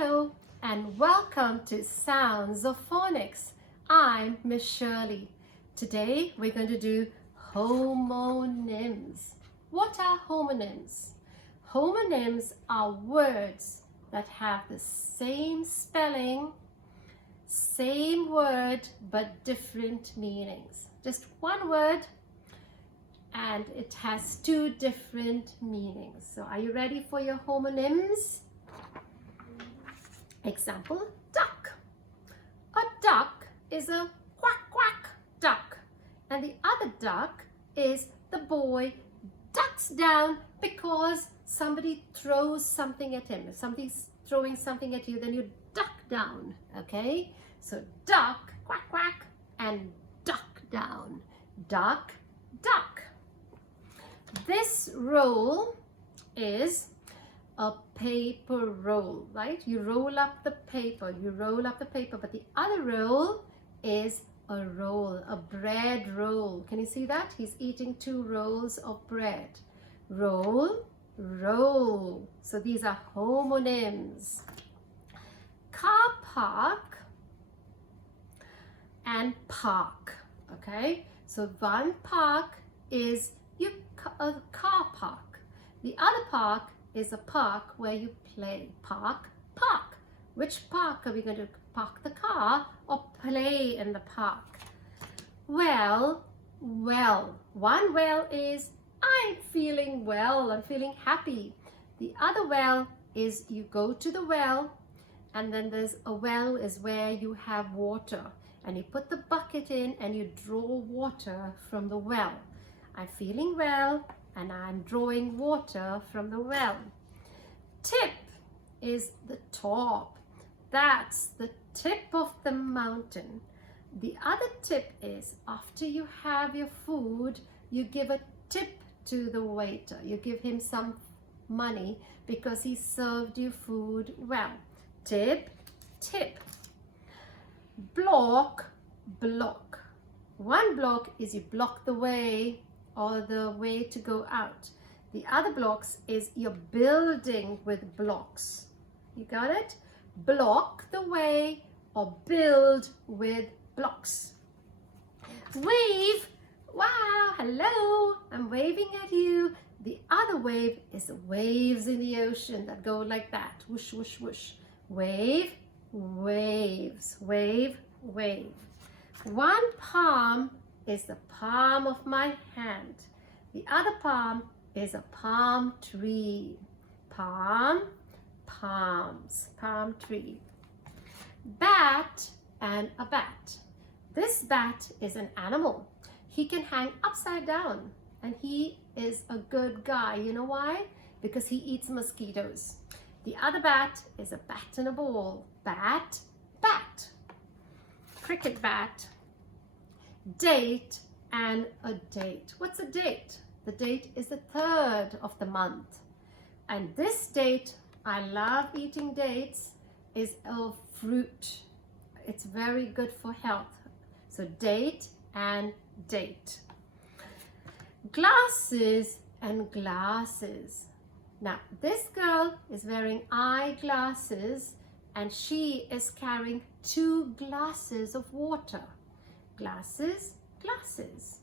Hello and welcome to Sounds of Phonics. I'm Miss Shirley. Today we're going to do homonyms. What are homonyms? Homonyms are words that have the same spelling, same word, but different meanings. Just one word and it has two different meanings. So are you ready for your homonyms? Example, duck. A duck is a quack quack duck, and the other duck is the boy ducks down because somebody throws something at him. If somebody's throwing something at you, then you duck down, okay? So duck, quack quack, and duck down. Duck, duck. This roll is a paper roll, right? You roll up the paper, but the other roll is a roll, a bread roll. Can you see that? He's eating two rolls of bread. Roll, roll. So these are homonyms. Car park and park, okay? So one park is a car park. The other park is a park where you play. Park, park. Which park are we going to park the car or play in the park? Well, well. One well is I'm feeling well, I'm feeling happy. The other well is you go to the well, and then there's a well is where you have water and you put the bucket in and you draw water from the well. I'm feeling well and I'm drawing water from the well. Tip is the top. That's the tip of the mountain. The other tip is after you have your food, you give a tip to the waiter. You give him some money because he served you food well. Tip, tip. Block, block. One block is you block the way or the way to go out. The other blocks is you're building with blocks. You got it? Block the way or build with blocks. Wave. Wow, hello. I'm waving at you. The other wave is the waves in the ocean that go like that. Whoosh, whoosh, whoosh. Wave, waves. Wave, wave. One palm is the palm of my hand. The other palm is a palm tree. Palm, palms, palm tree. Bat and a bat. This bat is an animal. He can hang upside down and he is a good guy. You know why? Because he eats mosquitoes. The other bat is a bat and a ball. Bat, bat. Cricket bat. Date and a date. What's a date? The date is the 3rd of the month. And this date, I love eating dates, is a fruit. It's very good for health. So date and date. Glasses and glasses. Now, this girl is wearing eyeglasses and she is carrying 2 glasses of water. Glasses, glasses.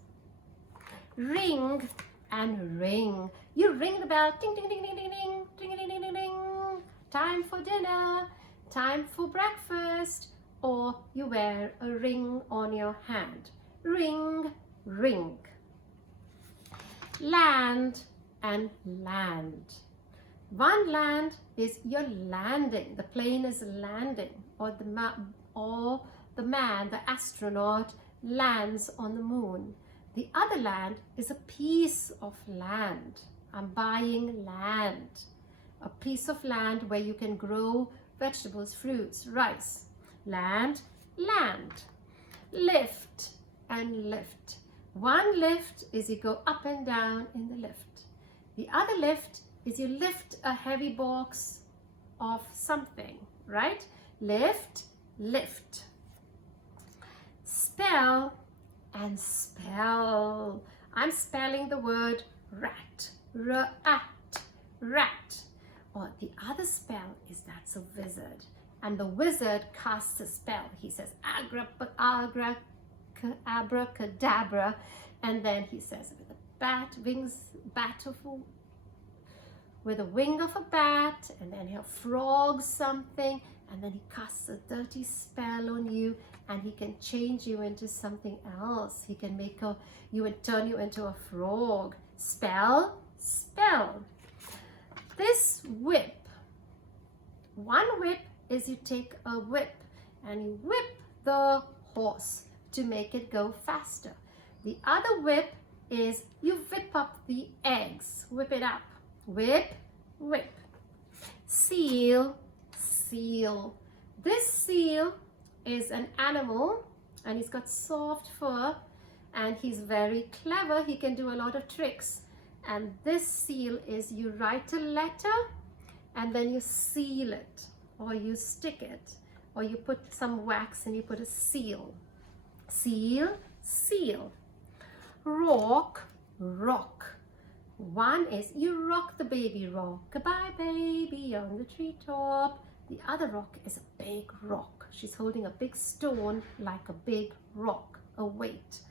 Ring and ring. You ring the bell, ding, ding, ding, ding, ding, ding, ding, ding, ding, ding, ding. Time for dinner, time for breakfast, or you wear a ring on your hand. Ring, ring. Land and land. One land is you're landing. The plane is landing, or the man, the astronaut, lands on the moon. The other land is a piece of land. I'm buying land. A piece of land where you can grow vegetables, fruits, rice. Land, land. Lift and lift. One lift is you go up and down in the lift. The other lift is you lift a heavy box of something, right? Lift, lift. Spell and spell. I'm spelling the word rat. Rat, rat. Or The other spell is that's a wizard. And the wizard casts a spell. He says, abracadabra. And then he says, with a wing of a bat, and then he'll frog something, and then he casts a dirty spell on you, and he can change you into something else. He can turn you into a frog. Spell, spell. This whip, one whip is you take a whip and you whip the horse to make it go faster. The other whip is you whip up the eggs, whip it up, whip, whip. Seal, seal. This seal is an animal and he's got soft fur and he's very clever. He can do a lot of tricks. And this seal is you write a letter and then you seal it, or you stick it, or you put some wax and you put a seal. Seal, seal. Rock, rock. One is you rock the baby, rock-a-bye baby on the treetop. The other rock is a big rock. She's holding a big stone like a big rock, a weight.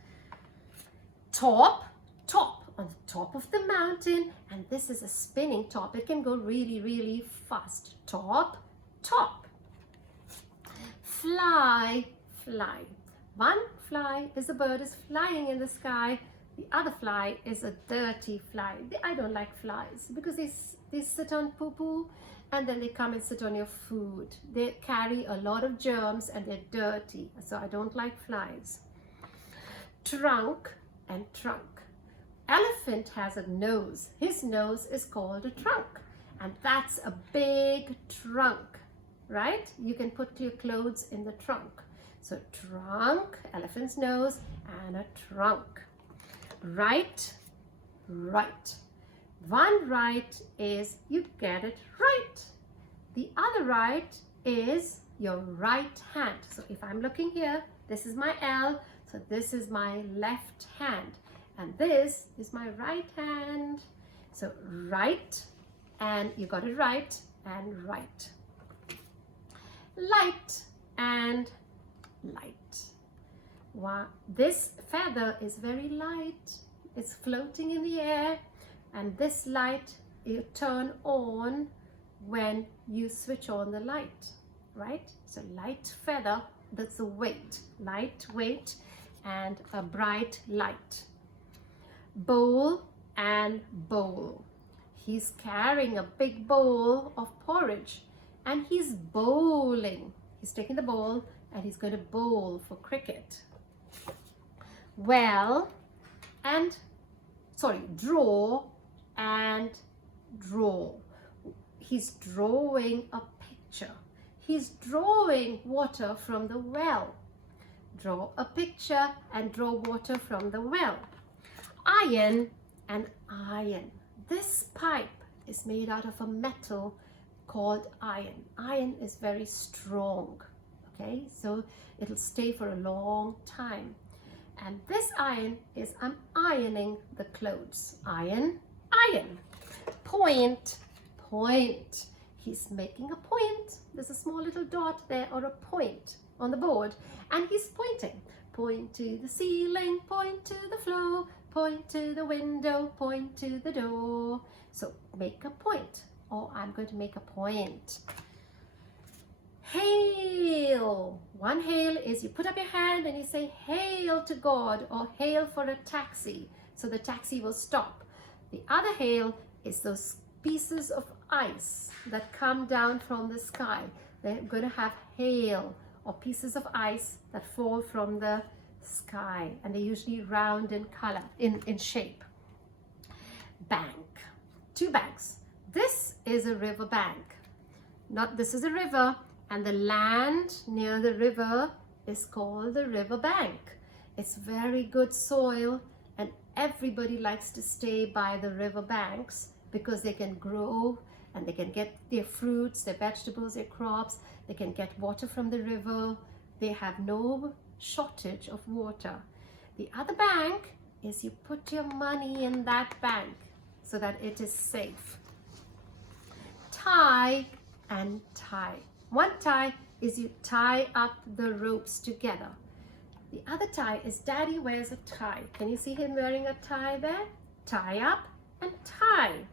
Top, top. On the top of the mountain, and this is a spinning top. It can go really, really fast. Top, top. Fly, fly. One fly is a bird is flying in the sky. The other fly is a dirty fly. I don't like flies because they sit on poo-poo and then they come and sit on your food. They carry a lot of germs and they're dirty, so I don't like flies. Trunk and trunk. Elephant has a nose. His nose is called a trunk, and that's a big trunk, right? You can put your clothes in the trunk. So trunk, elephant's nose, and a trunk. Right, right. One right is you get it right. The other right is your right hand. So if I'm looking here, this is my L, so this is my left hand. And this is my right hand. So right, and you got it right, and right. Light and light. Wow. This feather is very light. It's floating in the air. And this light you turn on when you switch on the light, right? So light feather, that's the weight. Light weight and a bright light. Bowl and bowl. He's carrying a big bowl of porridge and he's bowling. He's taking the bowl and he's going to bowl for cricket. Draw and draw. He's drawing a picture. He's drawing water from the well. Draw a picture and draw water from the well. Iron and iron. This pipe is made out of a metal called iron. Iron is very strong, okay? So it'll stay for a long time. And this iron is I'm ironing the clothes. Iron, iron. Point, point. He's making a point. There's a small little dot there or a point on the board and he's pointing. Point to the ceiling, point to the floor, point to the window, point to the door. So make a point, or I'm going to make a point. Hail. One hail is you put up your hand and you say hail to God or hail for a taxi. So the taxi will stop. The other hail is those pieces of ice that come down from the sky. They're going to have hail or pieces of ice that fall from the sky, and they're usually round in color, in shape. Bank. Two banks. This is a river bank. This is a river, and the land near the river is called the river bank. It's very good soil, and everybody likes to stay by the river banks because they can grow and they can get their fruits, their vegetables, their crops. They can get water from the river. They have no shortage of water. The other bank is you put your money in that bank so that it is safe. tie and tie. One tie is you tie up the ropes together. The other tie is Daddy wears a tie. Can you see him wearing a tie there? Tie up and tie.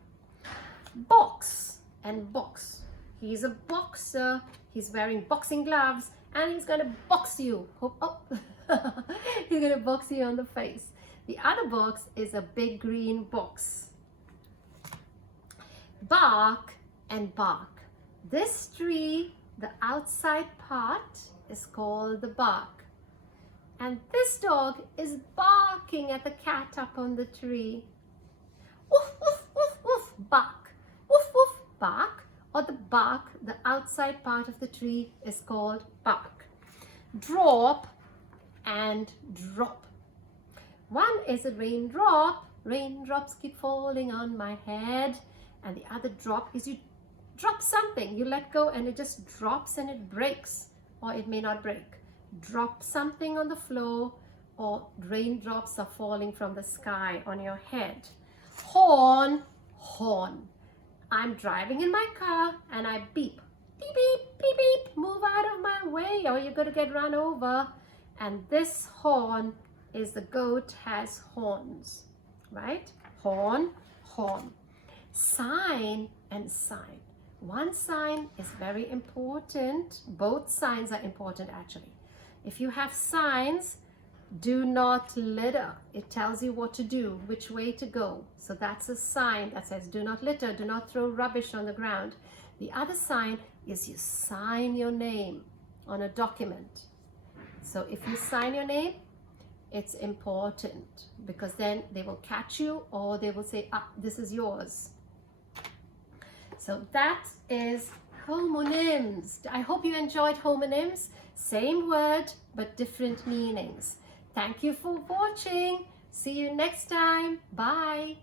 Box and box. He's a boxer. He's wearing boxing gloves and he's going to box you. Oh. He's going to box you on the face. The other box is a big green box. Bark and bark. This tree, the outside part is called the bark. And this dog is barking at the cat up on the tree. Woof, woof, woof, woof, bark. Woof, woof, bark. Or the bark, the outside part of the tree is called bark. Drop and drop. One is a raindrop. Raindrops keep falling on my head. And the other drop is you drop something. You let go and it just drops and it breaks. Or it may not break. Drop something on the floor or raindrops are falling from the sky on your head. Horn, horn. I'm driving in my car and I beep. Beep, beep, beep, beep. Move out of my way or you're going to get run over. And this horn is the goat has horns, right? Horn, horn. Sign and sign. One sign is very important. Both signs are important actually. If you have signs, do not litter. It tells you what to do, which way to go. So that's a sign that says do not litter, do not throw rubbish on the ground. The other sign is you sign your name on a document. So if you sign your name, it's important because then they will catch you or they will say, this is yours. So that is homonyms. I hope you enjoyed homonyms. Same word, but different meanings. Thank you for watching. See you next time. Bye.